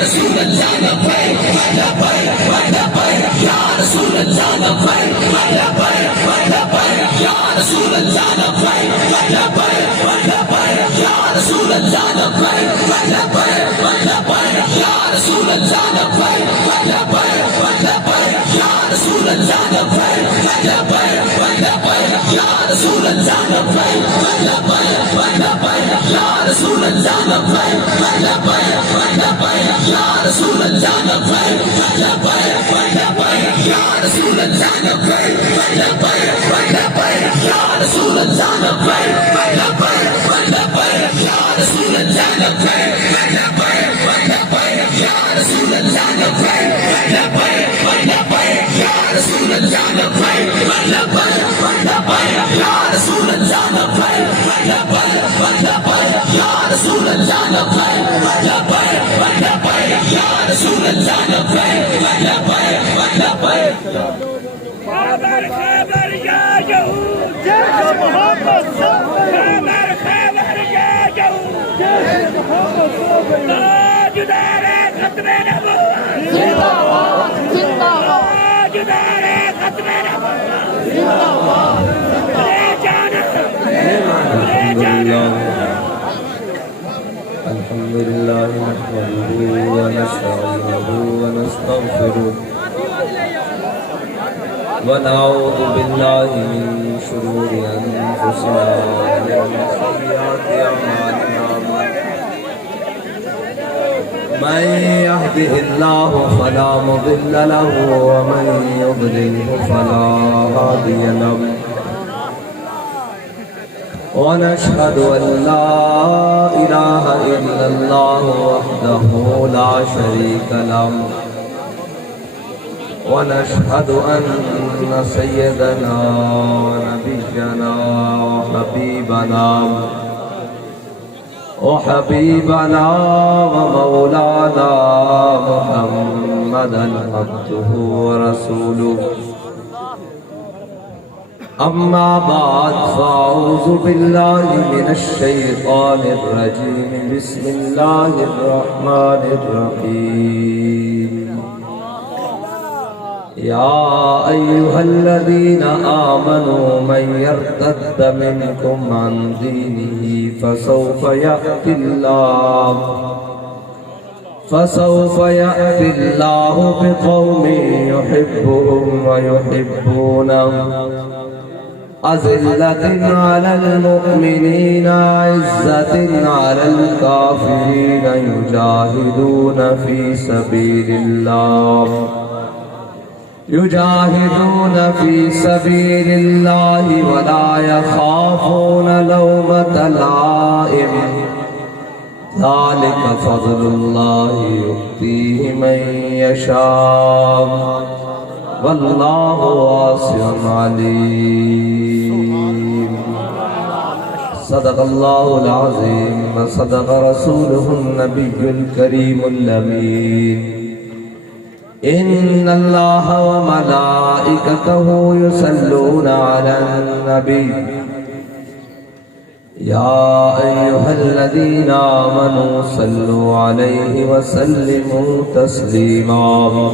رسول اللہ لبیک لبیک لبیک یا رسول اللہ لبیک لبیک لبیک یا رسول اللہ لبیک لبیک لبیک یا رسول اللہ لبیک لبیک لبیک یا رسول اللہ لبیک لبیک لبیک یا رسول اللہ لبیک لبیک لبیک یا رسول اللہ لبیک لبیک لبیک یا رسول اللہ لبیک لبیک لبیک یا رسول اللہ لبیک لبیک لبیک یا رسول اللہ لبیک لبیک لبیک یا رسول اللہ لبیک لبیک لبیک یا رسول اللہ لبیک لبیک لبیک یا رسول اللہ لبیک لبیک لبیک یا رسول اللہ لبیک لبیک لبیک یا رسول اللہ لبیک لبیک لبیک یا رسول اللہ لبیک لبیک لبیک یا رسول اللہ لبیک لبیک لبیک خیبر خیبر یا یہود جیش محمد خیبر خیبر یا یہود جیش محمد تاجدار ختم نبوت زندہ باد زندہ باد تاجدار ختم نبوت زندہ باد لے جانا لے جانا الحمد لله نحمده ونستعينه ونستغفره ونعوذ بالله من شرور أنفسنا ومن سيئات أعمالنا من يهده الله فلا مضل له ومن يضلله فلا هادي له ونشهد أن لا إله إلا الله وحده لا شريك له ونشهد أن سيدنا ونبينا وحبيبنا ومولانا محمدا عبده ورسوله أما بعد فأعوذ بالله من الشيطان الرجيم بسم الله الرحمن الرحيم يا أيها الذين آمنوا من يرتد منكم عن دينه فسوف يأتي الله بقوم يحبهم ويحبونه أذلة على المؤمنين عزة على الكافرين يجاهدون في سبيل الله ولا يخافون لومة لائم ذلك فضل الله يؤتيه من يشاء والله واسع عليم صدق الله العظيم وصدق رسوله النبي الكريم الأمين إن الله وملائكته يصلون على النبي يا أيها الذين آمنوا صلوا عليه وسلموا تسليما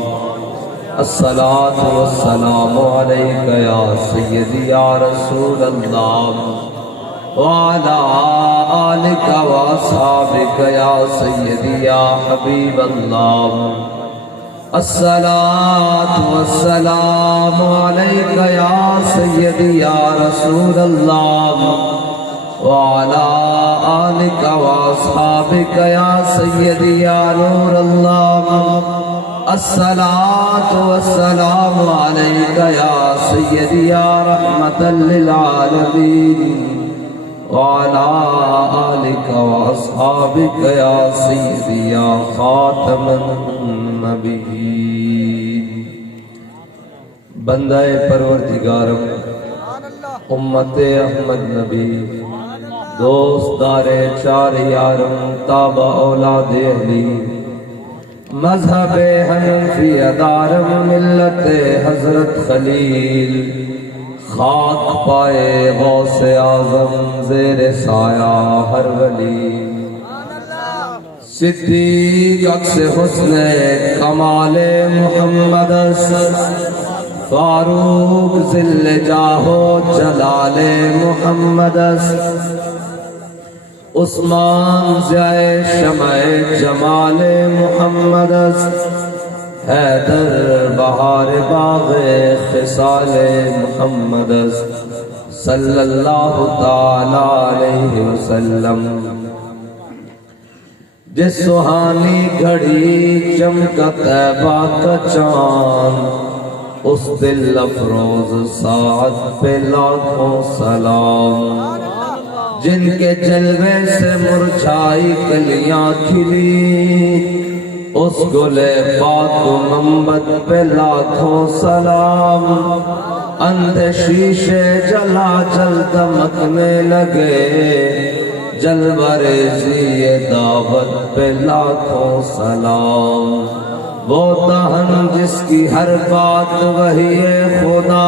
الصلاة والسلام عليك يا سيدي يا رسول الله وعلى آلك وأصحابك يا سيدي يا حبيب الله الصلاة والسلام عليك يا سيدي يا رسول الله وعلى آلك وأصحابك يا سيدي يا نور الله الصلاة والسلام عليك يا سيدي يا رحمة للعالمين وعلى آلك وأصحابك يا سيدي يا خاتم النبيين بندہ پروردگارم امت احمد نبی دوست دار چار یارم تابع اولاد اہلی مذہب حنفی دارم ملت حضرت خلیل خاک پائے غوث اعظم زیر سایہ ہر ولی صدیق عکس حسن کمال محمد فاروق ذل جاہ و جلال محمد عثمان ضیاء شمع جمال محمد حیدر بہار باغ خصال محمد صلی اللہ تعالی علیہ وسلم جس سہانی گھڑی چمکا طیبہ کا چاند اس دل افروز ساعت پہ لاکھوں سلام جن کے جلوے سے مرجھائی کلیاں کھلی اس گل پاک و منبت پہ لاکھوں سلام اندھے شیشے جلا جل دمکنے لگے جلوہ ریزی دعوت پہ لاکھوں سلام وہ دہن جس کی ہر بات وحی خدا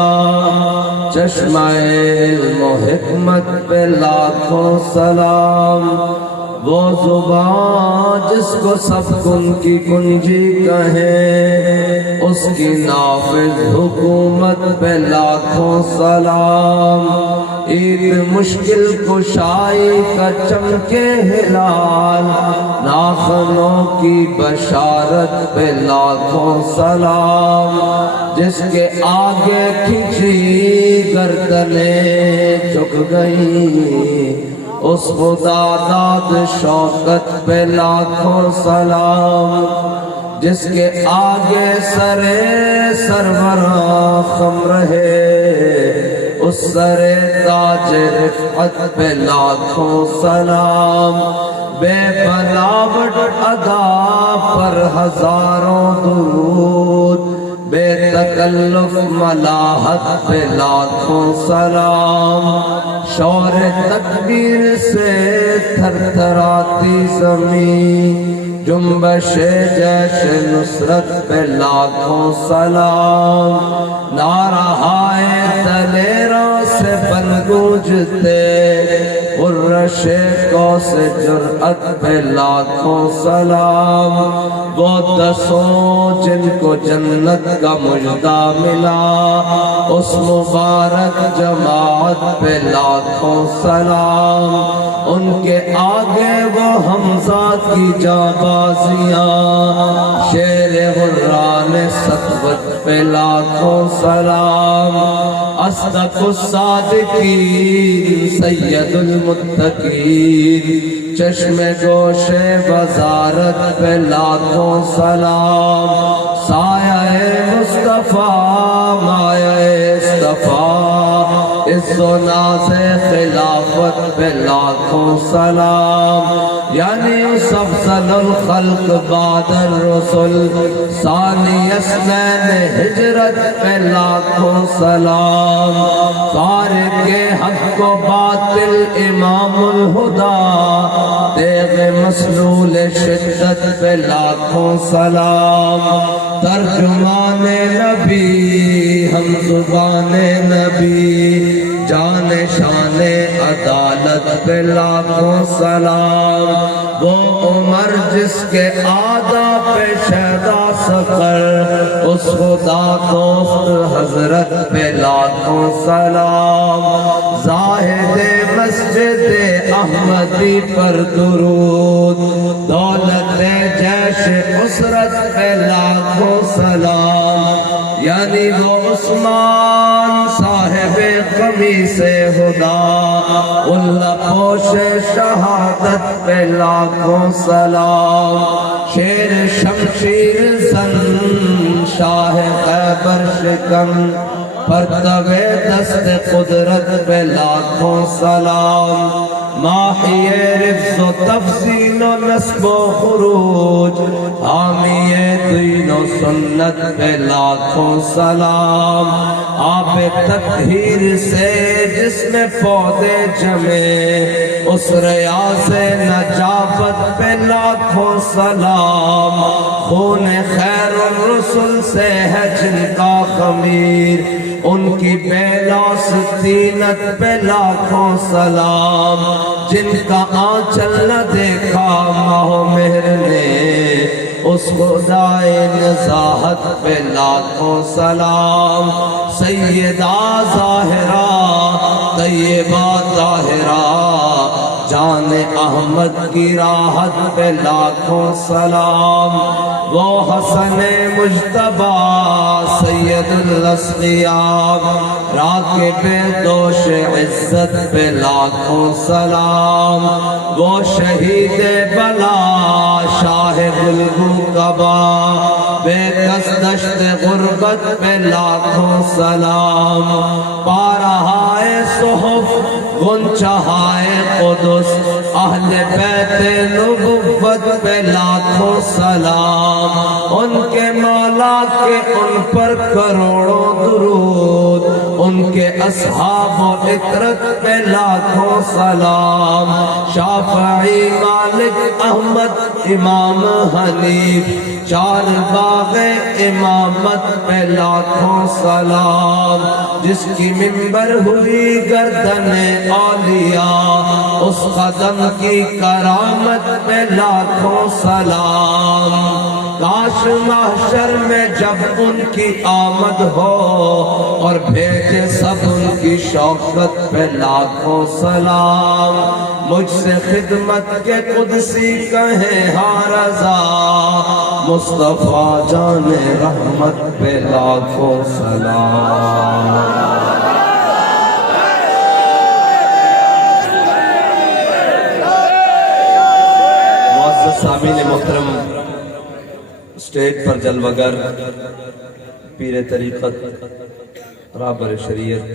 چشمہ علم و حکمت پہ لاکھوں سلام وہ زبان جس کو سب کن کی کنجی کہیں اس کی نافذ حکومت پہ لاکھوں سلام عید مشکل کشائی کا چمکے ہلال ناخنوں کی بشارت پہ لاکھوں سلام جس کے آگے کھچی گردنیں جھک گئی اس خدا داد شوکت پہ لاکھوں سلام جس کے آگے سروراں خم رہے اس سر تاج رفعت پہ لاکھوں سلام بے بناوٹ ادا پر ہزاروں درود بے تکلف ملاحت پہ لاکھوں سلام شور تکبیر سے تھر تھراتی زمین جنبش جیش نصرت پہ لاکھوں سلام نعرہائے دلیروں سے بن گونجتے قرش کو سے جرأت پہ لاکھوں سلام وہ دسوں جن کو جنت کا مجدہ ملا اس مبارک جماعت پہ لاکھوں سلام ان کے آگے وہ حمزہ کی جانبازیاں شیر غران سطوت پہ لاکھوں سلام اصدق الصادقین سید المتقین چشم گوش وزارت پہ لاکھوں سلام سایہ مصطفیٰ مایہ اصطفیٰ عز و ناز خلافت پہ لاکھوں سلام یعنی افضل الخلق بعد الرسل ثانی اثنین ہجرت پہ لاکھوں سلام فارق حق و باطل امام الہدا تیغ مسلول شدت پہ لاکھوں سلام ترجمان نبی ہم زبان نبی جان شان عدالت پہ لاکھوں سلام وہ عمر جس کے آدھا پہ شہدہ سفر اس خدا دوست حضرت پہ لاکھوں سلام زاہد مسجد احمدی پر درود دولت جیش اسرت پہ لاکھوں سلام یعنی وہ عثمان صاحب قمیص خدا اللہ پوش شہادت پہ لاکھوں سلام شیر شمشیر زن شاہ خیبر شکن پرتو دست قدرت پہ لاکھوں سلام ماحی رفظ و تفصیل و نسب و خروج حامی دین و سنت پہ لاکھوں سلام آپ تطہیر سے جس میں پودے جمے اس ریاض نجابت پہ لاکھوں سلام خون خیر الرسل سے ہے جن کا خمیر ان کی بیلاس تینت پہ لاکھوں سلام جن کا آنچل نہ دیکھا ماہ مہر اس خدائے نزاہت پہ لاکھوں سلام سیدہ ظاہرہ طیبہ طاہرہ جان احمد کی راحت پہ لاکھوں سلام وہ حسن مجتبی سید الاسقیاء راکب دوش عزت پہ لاکھوں سلام وہ شہید بلا شاہ گلگوکبا بے کس دشت غربت پہ لاکھوں سلام پارہائے صحف غنچہائے قدس اہل بیت نبوت پہ لاکھوں سلام ان کے مولا کے ان پر کروڑوں درود ان کے اصحاب و اطرت پہ لاکھوں سلام شافعی مالک احمد امام حنیف چار باغ امامت پہ لاکھوں سلام جس کی منبر ہوئی گردن اولیاء اس قدم کی کرامت پہ لاکھوں سلام کاش محشر میں جب ان کی آمد ہو اور بھیجے سب ان کی شوکت پہ لاکھوں سلام مجھ سے خدمت کے قدسی کہیں ہاں رضا مصطفیٰ جان رحمت پہ لاکھوں سلام سامعین محترم اسٹیج پر جلوگر پیر طریقت رہبر شریعت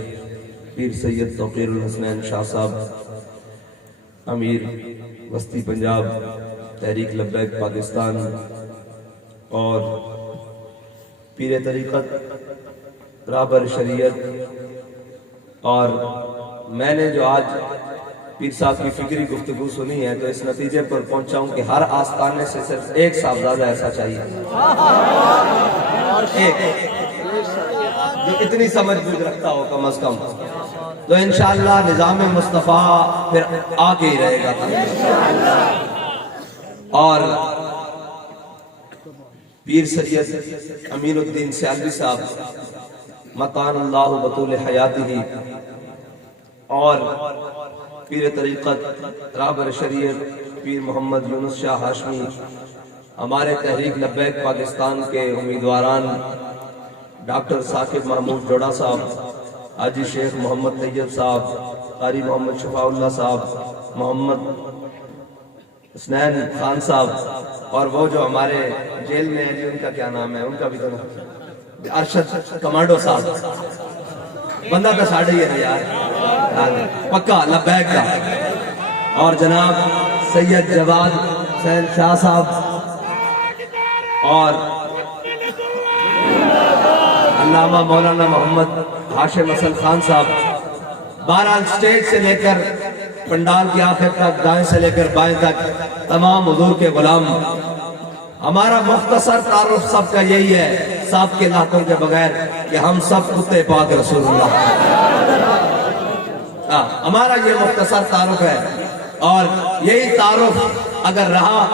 پیر سید توقیر الحسنین شاہ صاحب امیر وسطی پنجاب تحریک لبیک پاکستان اور پیر طریقت رہبر شریعت اور میں نے جو آج پیر صاحب کی فکری گفتگو سنی ہے تو اس نتیجے پر پہنچا ہوں کہ ہر آستانے سے صرف ایک صاحبزادہ ایسا چاہیے ایک جو اتنی سمجھ بوجھ رکھتا ہو کم از کم تو انشاءاللہ نظام مصطفیٰ پھر آگے ہی رہے گا اور پیر سید امین الدین سیالوی صاحب مکان اللہ بطول حیاتہ اور پیر طریقت رہبر شریعت پیر محمد یونس شاہ ہاشمی ہمارے تحریک لبیک پاکستان کے امیدواران ڈاکٹر ثاقب محمود جوڑا صاحب حاجی شیخ محمد طیب صاحب قاری محمد شفاء اللہ صاحب محمد حسنین خان صاحب اور وہ جو ہمارے جیل میں ہیں ان کا کیا نام ہے ان کا بھی تو ارشد کمانڈو صاحب بندہ کا ساڑھے یہ یار پکا لبیک کا اور جناب سید جواد حسین شاہ صاحب اور علامہ مولانا محمد ہاشم حسن خان صاحب بہرحال سٹیج سے لے کر پنڈال کی آخر تک دائیں سے لے کر بائیں تک تمام حضور کے غلام ہمارا مختصر تعارف سب کا یہی ہے صاحب کے لاکھوں کے بغیر کہ ہم سب کتے پاک رسول اللہ ہمارا یہ مختصر تعارف ہے اور یہی تعارف اگر رہا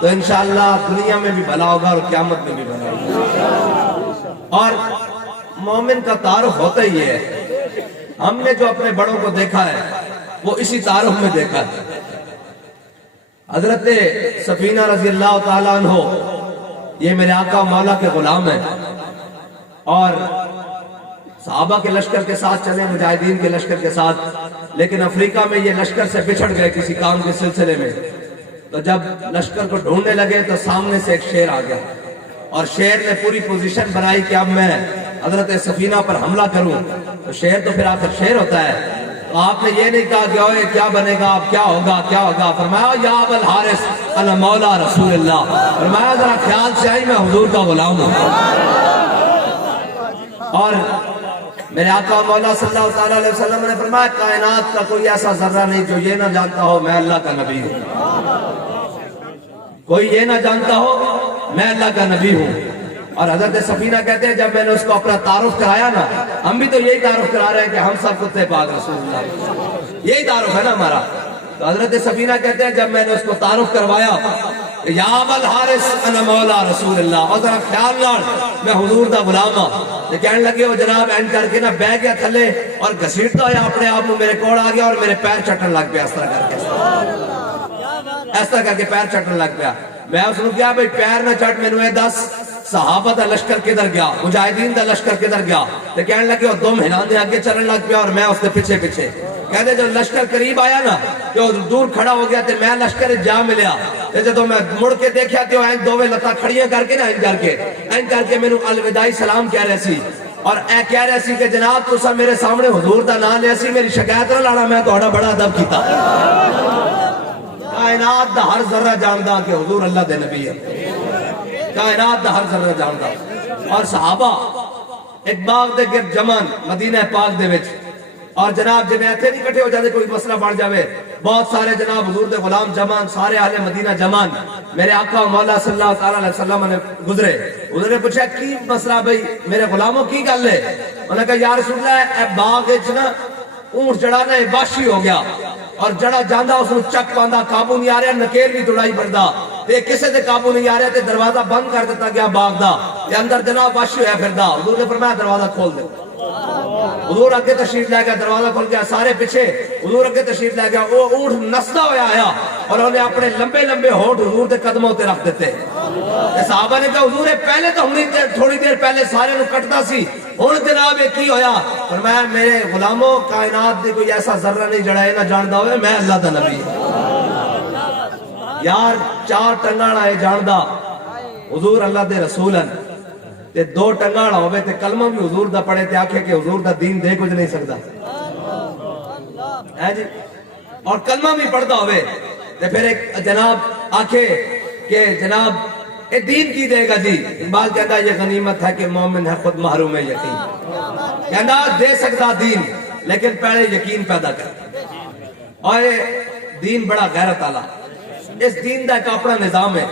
تو انشاءاللہ دنیا میں بھی بھلا ہوگا اور قیامت میں بھی بھلا ہوگا اور مومن کا تعارف ہوتا ہی ہے ہم نے جو اپنے بڑوں کو دیکھا ہے وہ اسی تعارف میں دیکھا ہے حضرت سفینہ رضی اللہ تعالیٰ عنہ یہ میرے آقا مولا کے غلام ہیں اور صحابہ کے لشکر کے ساتھ چلے مجاہدین کے لشکر کے ساتھ لیکن افریقہ میں یہ لشکر سے بچھڑ گئے کسی کام کے سلسلے میں تو جب لشکر کو ڈھونڈنے لگے تو سامنے سے ایک شیر آ گیا اور شیر نے پوری پوزیشن بنائی کہ اب میں حضرت سفینہ پر حملہ کروں تو شیر تو پھر آخر شیر ہوتا ہے تو آپ نے یہ نہیں کہا کہ اوئے کیا بنے گا اب کیا ہوگا فرمایا یا ابا الحارث انا مولا رسول اللہ فرمایا ذرا خیال سے آئی میں حضور کا غلام ہوں اور میرے آقا مولا صلی اللہ علیہ وسلم نے فرمایا کائنات کا کوئی ایسا ذرہ نہیں جو یہ نہ جانتا ہو میں اللہ کا نبی ہوں کوئی یہ نہ جانتا ہو میں اللہ کا نبی ہوں اور حضرت سفینہ کہتے ہیں جب میں نے اس کو اپنا تعارف کرایا نا ہم بھی تو یہی تعارف کرا رہے ہیں کہ ہم سب کتے پاک رسول اللہ یہی تعارف ہے نا ہمارا تو حضرت سفینہ کہتے ہیں جب میں نے اس کو تعارف کروایا یا ابل حارث انا مولا رسول اللہ، اور ذرا خیال نال میں حضور دا غلام ہاں۔ تے کہنے لگے وہ جناب این کر کے نا بہ گیا تھلے اور گھسیٹتا ہوا اپنے آپ کو میرے کول آ گیا اور میرے پیر چٹن لگ پیا، اس طرح کر کے پیر چٹن لگ پیا۔ میں اس نے کہا بھئی پیر نہ چٹ، میں نے دس صحابہ دا لشکر کدھر گیا، مجاہدین دا لشکر کدھر گیا؟ تے کہنے لگے وہ دم ہلاندے آگے چلن لگ پیا اور میں اس کے پیچھے پیچھے۔ کہتے جو لشکر قریب آیا نا کہ وہ دور کھڑا ہو گیا تے میں لشکر جا ملیا، تے جدوں میں مڑ کے دیکھیا تے وہ این دوویں لتاں کھڑیاں کر کے نا این کر کے مینوں الوداعی سلام کہہ رہے سی، اور اے کہہ رہے سی کہ جناب تساں میرے سامنے حضور دا نام لیا سی، میری شکایت نہ لانا، میں تہاڈا بڑا ادب کیتا۔ کائنات دا ہر ذرہ جاندا کہ حضور اللہ دے نبی ہے، کائنات دا ہر ذرہ جاندا۔ اور صحابہ ایک باغ دے گرد جمن مدینہ پاک دے وچ، اور جناب جب ایتھے نہیں کٹھے ہو جاتے کوئی مسئلہ بڑھ جاوے، بہت سارے جناب حضور دے غلام جمن، سارے اہل مدینہ جمن، میرے آقا مولا صلی اللہ علیہ وسلم نے گزرے، انہوں نے پوچھا کی مسئلہ بھئی میرے غلاموں کی گل ہے؟ انہوں نے کہا یا رسول اللہ اے باغ وچ نا اونٹ جڑا نا وحشی ہو گیا، اور جڑا جاندہ اس نے چک پاندہ، قابو نہیں آ رہا، نکیل بھی توڑائی پڑدا، تے کسے دے قابو نہیں آ رہا، تے دروازہ بند کر دیتا گیا باغ دا، تے اندر جناب وحشی ہویا پھردا۔ حضور نے فرمایا دروازہ کھول دے۔ حضور اگے تشریف لے گیا، دروازہ کھول گیا، سارے پیچھے، حضور اگے تشریف لے گیا، وہ اونٹ نسدا ہویا آیا اور انہوں نے اپنے لمبے لمبے ہونٹ حضور دے قدموں تے رکھ دیتے۔ صحابہ نے کہا حضور پہلے تو تھوڑی دیر پہلے سارے نو کٹدا سی، ہن جناب یہ کی ہویا؟ فرمایا میرے غلاموں کائنات دی کوئی ایسا ذرہ نہیں جڑا ہے نہ جاندا ہوئے میں اللہ دا نبی ہوں۔ یار چار ٹنگاڑا ہے جاندا حضور اللہ دے رسول ہیں، تے دو ٹنگاڑا ہوئے تے کلمہ بھی حضور دا پڑھے تے آکھے کہ حضور دا دین دے کچھ نہیں سکتا ہے جی، اور کلمہ بھی پڑھتا ہوئے تے پھر ایک جناب آکھے کہ جناب اے دین کی دے گا جی؟ اقبال کہتا ہے یہ غنیمت ہے کہ مومن ہے خود محروم یقین، کہنا دے سکتا دین لیکن پہلے یقین پیدا کر۔ اور دین بڑا غیرت آلہ، اس دین دا ایک اپنا نظام ہے،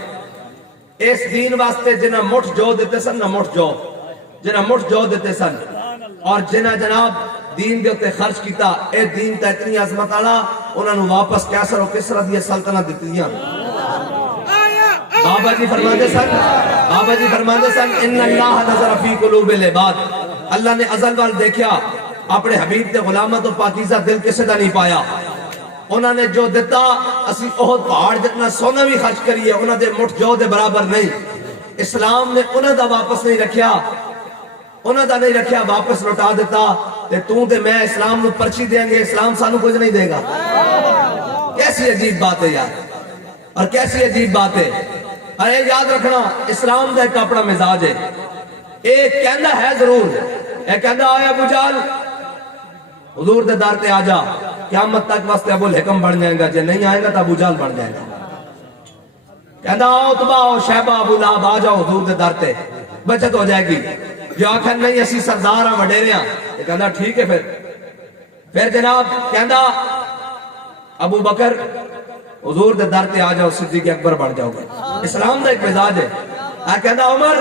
اس دین واسطے جنہ مٹھ جو دیتے سن، نہ مٹھ جو جنہ مٹھ جو دیتے سن، اور جنہ جناب دین دے ہوتے خرچ کیتا، اے دین تا اتنی عظمت آلہ انہوں نے واپس کیسر و کسرہ دی سلطنت دیتی دیاں۔ بابا جی فرماندے سن ان اللہ نظر فی قلوب العباد، اللہ نے ازل وال دیکھیا اپنے حبیب تے غلامت و پاکیزہ دل کسے دا نہیں پایا، انہوں نے جو دیتا اسی احد پہاڑ جتنا سونا بھی خرچ کریے انہوں نے مٹھ جو دے برابر نہیں۔ اسلام نے انہوں دا واپس نہیں رکھیا، انہوں دا نہیں رکھیا، واپس لوٹا دیتا تے تو تے میں اسلام نو پرچی دیں گے، اسلام سانو کچھ نہیں دے گا۔ کیسی عجیب بات ہے یار، اور کیسی عجیب بات ہے۔ ارے یاد رکھنا اسلام دا ایک اپنا مزاج ہے، ایک کہندہ ہے ضرور، ایک کہندہ آئے ابو جہل حضور دے دار تے آجا، قیامت تک واسطے ابو الحکم بڑھ جائیں گا، جے نہیں آئے گا تو ابو جہل بڑھ جائے گا۔ کہندہ آؤ عتبہ آؤ شیبہ ابو لہب آجاؤ حضور دے دار تے، بچت ہو جائے گی۔ جو آکھیں نہیں اسی سردار ہاں وڈیرے ہاں، یہ کہندہ ٹھیک ہے پھر جناب کہندہ ابو بکر حضور دے در تے آ جاؤ، صدیق اکبر بڑھ جاؤ گے۔ اسلام دا ایک مزاج ہے۔ کہندہ عمر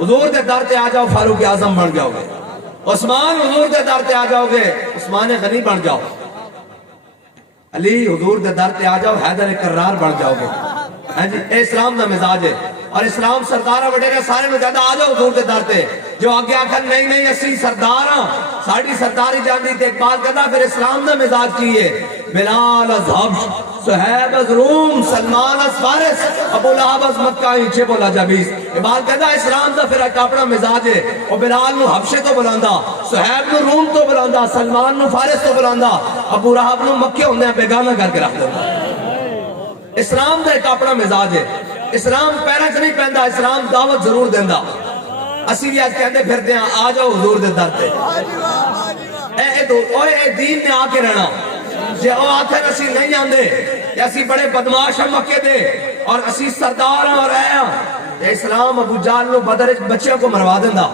حضور دے در تے آ جاؤ، فاروق اعظم بن جاؤ گے۔ عثمان حضور دے در تے آ جاؤ گے، عثمان غنی بن جاؤ۔ علی حضور دے در تے آ جاؤ، حیدر کرار بن جاؤ گے۔ اے اسلام دا مزاج ہے، اور اسلام سردارہ وڈیرے سارے میں کہتا آ جاؤ حضور دے در تے، جو آگے آکھن نہیں نہیں اسی سردار ہاں، ساڑی سرداری جاندی تے اقبال کہتا پھر اسلام دا مزاج کیے۔ بلال از حبش، صہیب از روم، سلمان از فارس، ابو لہب از مکہ ہیچے بولا جبیس۔ اقبال کہتا اسلام دا پھر ایک اپنا مزاج ہے، اور بلال نو حبشے تو بلاندا، صہیب نو روم تو بلاندا، سلمان نو فارس تو بلاندا، ابو لہب نو مکے ہوندے ہیں بیگانہ کر کے رکھ دیتا۔ اسلام دا ایک اپنا مزاج ہے۔ اسلام پیرا چ نہیں پہندا، اسلام دعوت ضرور دیندا۔ اسی بھی آج کہندے پھردے ہیں آ جاؤ حضور دے در تے، اے دین نے آ کے رہنا۔ جے او آکھن اسی نہیں آندے کہ اسی بڑے بدماش ہیں مکے دے اور اسی سردار ہیں اور اے ہیں، اسلام ابو جہل نو بدر بچیاں کو مروا دیندا۔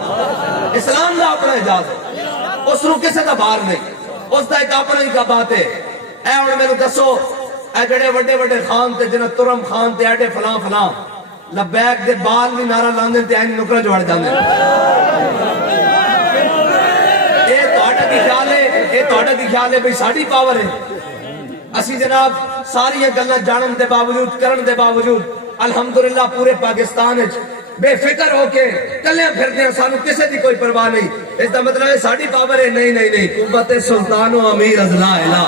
اسلام دا اپنا اجاز ہے، اس نو کسے دا بار نہیں، اس دا ایک اپنا ہی کا بات ہے۔ اے ہن میرے دسو اے جڑے وڈے وڈے خان تے جنہ ترم خان تے ایڈے فلاں فلاں لبیک دے بال بھی نعرہ لاندے تے این نکرہ جوڑ جاندے۔ اے تہاڈا کی خیال ہے، اے تہاڈا کی خیال ہے بھئی ساڈی پاور ہے؟ اسی جناب ساری گلاں جانن دے باوجود کرن دے باوجود الحمدللہ پورے پاکستان بے فکر ہو کے چلے پھرتے ہیں، سانو کسی دی کوئی پرواہ نہیں. اس کا مطلب ہے ساڑی پاور ہے نہیں قوت سلطان و امیر از لا الہ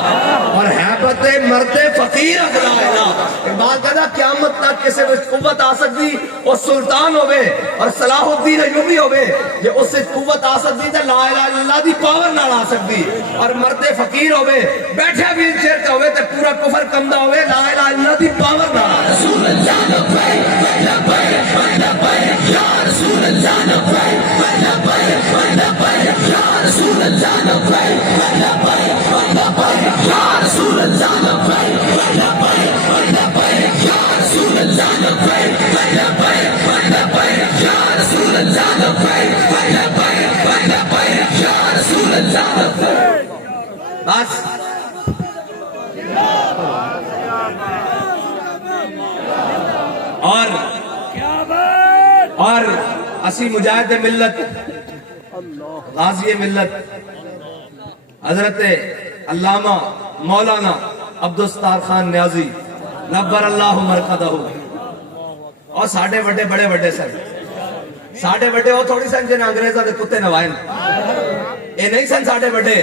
اور حیبت مرد فقیر از لا الہ. اقبال کہتا قیامت تک کسی وچ قوت آ سکتی وہ سلطان ہوئے اور صلاح الدین ایوبی ہوئے کہ اس سے قوت آ سکتی تو لا الہ الا اللہ دی پاور نہ آ سکتی. اور مرد فقیر ہوئے بیٹھے ویل چیئر تے ہوئے تے پورا کفر کمدا ہوئے لا الہ الا اللہ دی پاور نہ آ سکتی. رسول اللہ لبیک لبیک لبیک یا رسول اللہ لبیک لبیک لبیک یا رسول اللہ لبیک لبیک لبیک یا رسول اللہ لبیک لبیک لبیک یا رسول اللہ لبیک لبیک لبیک یا رسول اللہ لبیک لبیک لبیک یا رسول اللہ لبیک. بس اور اسی مجاہد ملت غازی ملت حضرت علامہ مولانا عبدالستار خان نیازی نبر اللہ مرقدہ اور ساڑھے بڑے بڑے سن ساڑھے بڑے وہ تھوڑی سن جنہیں انگریزہ دے کتے نوائن اے نہیں سن ساڑھے بڑے.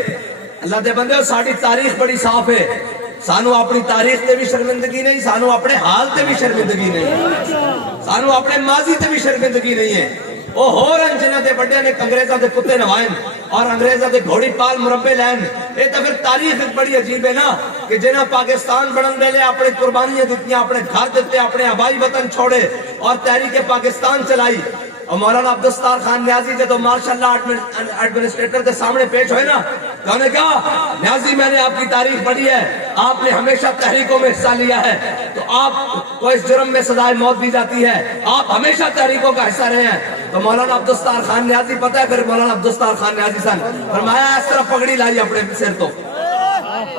اللہ دے بندے ہو ساڑھی تاریخ بڑی صاف ہے. سانو اپنی تاریخ تے بھی شرمندگی نہیں، سانو اپنے حال تے بھی شرمندگی نہیں، سانو اپنے ماضی تے بھی شرمندگی نہیں ہے. وہ ہو رہن جنہ دے بڑے نے انگریزہ دے کتے نوائن اور انگریزہ دے گھوڑی پال مربے لین. یہ تو پھر تاریخ بڑی عجیب ہے نا کہ جنہ پاکستان بڑھن دے لے اپنے قربانیاں دیتیاں، اپنے گھر دیتے، اپنے آبائی وطن چھوڑے اور تحریک پاکستان چلائی. اور مولانا عبدالستار خان نیازی جب ماشاءاللہ ایڈمنسٹریٹر کے سامنے پیش ہوئے نا تو انہوں نے کہا نیازی میں نے آپ کی تاریخ پڑھی ہے، آپ نے ہمیشہ تحریکوں میں حصہ لیا ہے تو آپ کو اس جرم میں سزائے موت دی جاتی ہے، آپ ہمیشہ تحریکوں کا حصہ رہے ہیں. تو مولانا عبدالستار خان نیازی پتہ ہے پھر مولانا عبدالستار خان نیازی سن فرمایا اس طرح پگڑی لائی اپنے سر تو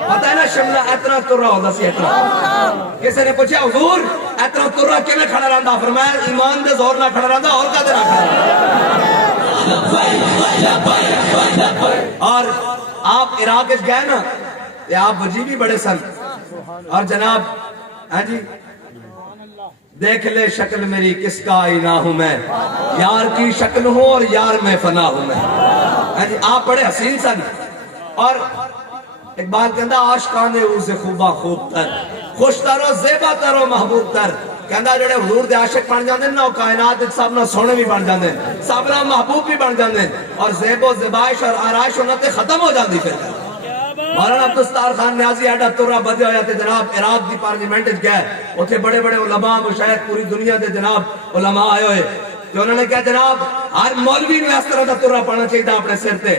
پتہ ہے نا شملہ اتنا تر رہا ہوتا سی اتنا. کسی نے پوچھا حضور اتنا تر رہا کیوں کھڑا رہندا؟ فرمایا ایمان دے زور نہ کھڑا رہندا اور کا دے نہ کھڑا. اور آپ عراق گئے نا یہ آپ وجی بھی بڑے سن اور جناب ہاں جی دیکھ لے شکل میری کس کا آئینہ ہوں میں، یار کی شکل ہوں اور یار میں فنا ہوں میں. ہاں جی آپ بڑے حسین سن. اور اقبال کہندا عاشقانے او سے خوبا خوب تر، خوش ترو زیبا ترو محبوب تر. کہندا جڑے حضور دے عاشق بن جاندے نا وہ کائنات سب نہ سونے بھی بن جاندے، سب نہ محبوب بھی بن جاندے اور زیب و زبائش اور آرائش انہاں تے ختم ہو جاندی. پھر مولانا عبدالستار خان نیازی ایڈا ترہ بدے ہویا تے جناب عراق دی پارلیمنٹ گئے، اتنے بڑے بڑے علماء مشاہد پوری دنیا دے جناب علماء آئے ہوئے کہ انہوں نے کہا جناب ہر مولوی میں اس طرح دا ترہ پڑھنا چاہیے اپنے سر تے.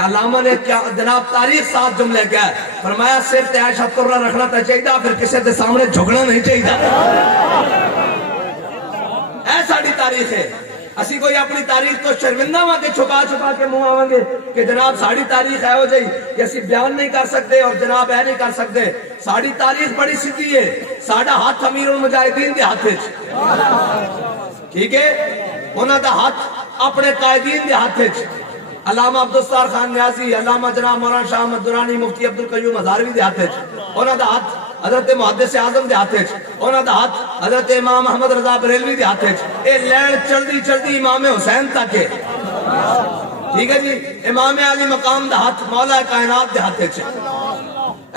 علامہ نے جناب تاریخ 7 جملے کہا فرمایا سر تے ایسا ترہ رکھنا چاہیے پھر کسی دے سامنے جھگنا نہیں چاہیے. اے ساڑی تاریخ ہے. اسی کوئی اپنی تاریخ تو شرمندہ ہوا کہ چھپا کے منہ آویں گے کہ جناب ساڑی تاریخ ہے ہو جائی کہ اسی بیان نہیں کر سکتے اور جناب ہے نہیں کر سکتے. ساڑی تاریخ بڑی سیدھی ہے. ساڑا ہاتھ امیر المجاہدین دے ہاتھ ہے، ٹھیک ہے، انہاں دا ہاتھ اپنے قائدین دے ہاتھ ہے. علامہ عبدالستار خان نیازی، علامہ جناب مولانا شاہ احمد درانی، مفتی عبدالقیوم ہزاروی دے ہاتھ ہے، انہاں دا ہاتھ حضرت محدث اعظم دے ہاتھ ہے، انہاں دا ہاتھ حضرت امام احمد رضا بریلوی دے ہاتھ ہے. اے لین چلدی امام حسین تک ہے، ٹھیک ہے جی. امام علی مقام دا ہاتھ مولا کائنات دے ہاتھ ہے،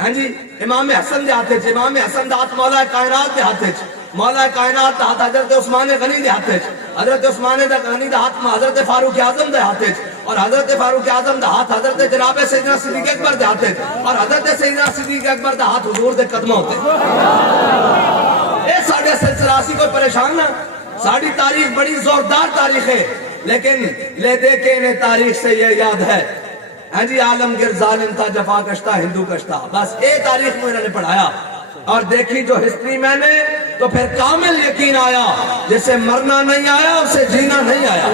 ہاں جی. امام حسن دے ہاتھ ہے، امام حسن دا ہاتھ مولا کائنات دے ہاتھ ہے. مولا کائنات دا ہاتھ حضرت عثمان غنی دے ہاتھ ہے، حضرت عثمان غنی دا ہاتھ حضرت فاروق اعظم دے ہاتھ ہے اور حضرت فاروق اعظم دا ہاتھ حضرت جناب سیدنا صدیق اکبر دے ہاتھ ہے اور حضرت سیدنا صدیق اکبر دا ہاتھ حضور دے قدموں ہوتے. اے ساڑھے سلسلہ اسی کوئی پریشان نہ. ساڑھی تاریخ بڑی زوردار تاریخ ہے لیکن لے دے کے انہیں تاریخ سے یہ یاد ہے ہاں جی عالمگیر ظالم تھا جفا کشتا ہندو کشتا. بس اے تاریخ میں انہوں نے پڑھایا اور دیکھی جو ہسٹری میں نے تو پھر کامل یقین آیا جسے مرنا نہیں آیا اسے جینا نہیں آیا.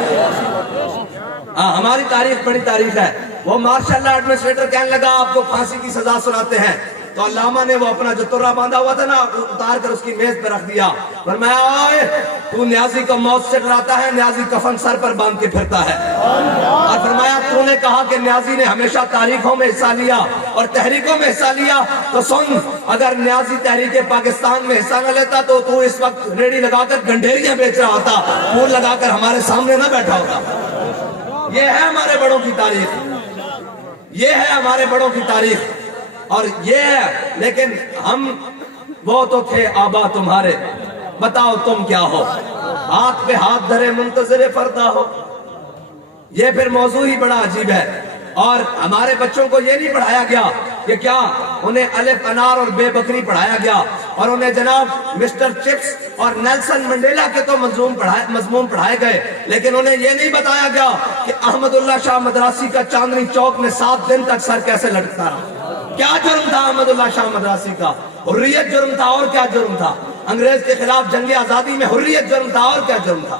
ہماری تاریخ بڑی تاریخ ہے. وہ ماشاءاللہ ایڈمنسٹریٹر کہنے لگا آپ کو پھانسی کی سزا سناتے ہیں تو علامہ نے وہ اپنا جو ترہ باندھا ہوا تھا نا اتار کر اس کی میز پہ رکھ دیا. فرمایا آئے تو نیازی کو موت سے ڈراتا ہے، نیازی کفن سر پر باندھ کے پھرتا ہے. اور فرمایا تو نے کہا کہ نیازی نے ہمیشہ تاریخوں میں حصہ لیا اور تحریکوں میں حصہ لیا تو سن، اگر نیازی تحریک پاکستان میں حصہ نہ لیتا تو تو اس وقت ریڑھی لگا کر گنڈیریاں بیچ رہا ہوتا، پھول لگا کر ہمارے سامنے نہ بیٹھا ہوتا۔ یہ ہے ہمارے بڑوں کی تاریخ، یہ ہے ہمارے بڑوں کی تاریخ، اور یہ ہے۔ لیکن ہم وہ تو تھے آبا تمہارے، بتاؤ تم کیا ہو، ہاتھ پہ ہاتھ دھرے منتظر فردا ہو۔ یہ پھر موضوع ہی بڑا عجیب ہے، اور ہمارے بچوں کو یہ نہیں پڑھایا گیا کہ کیا انہیں الف انار اور بے بکری پڑھایا گیا، اور انہیں جناب مسٹر چپس اور نیلسن منڈیلا کے تو مضمون پڑھائے گئے، لیکن انہیں یہ نہیں بتایا گیا کہ احمد اللہ شاہ مدراسی کا چاندنی چوک میں 7 دن تک سر کیسے لٹکتا رہا۔ کیا جرم تھا احمد اللہ شاہ مدراسی کا؟ حریت جرم تھا، اور کیا جرم تھا؟ انگریز کے خلاف جنگ آزادی میں حریت جرم تھا، اور کیا جرم تھا؟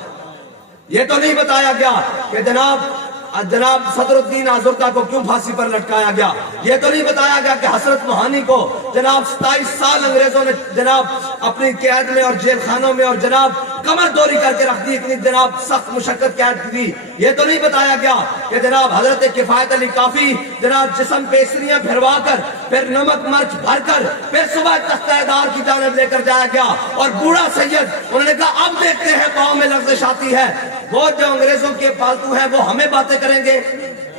یہ تو نہیں بتایا گیا کہ جناب صدر الدین آزرقہ کو کیوں پھانسی پر لٹکایا گیا۔ یہ تو نہیں بتایا گیا کہ حسرت موہانی کو جناب 27 سال انگریزوں نے جناب اپنی قید میں اور جیل خانوں میں اور جناب کمر دوری کر کے رکھ دی، اتنی جناب سخت مشقت قید دی۔ یہ تو نہیں بتایا گیا کہ جناب حضرت کفایت علی کافی جناب جسم پہ اسریاں پھروا کر، پھر نمک مرچ بھر کر، پھر صبح تختہ دار کی جانب لے کر جایا گیا، اور بوڑھا سید انہوں نے کہا اب دیکھتے ہیں پاؤں میں لرزش آتی ہے۔ وہ جو انگریزوں کے پالتو ہیں وہ ہمیں باتیں کریں گے،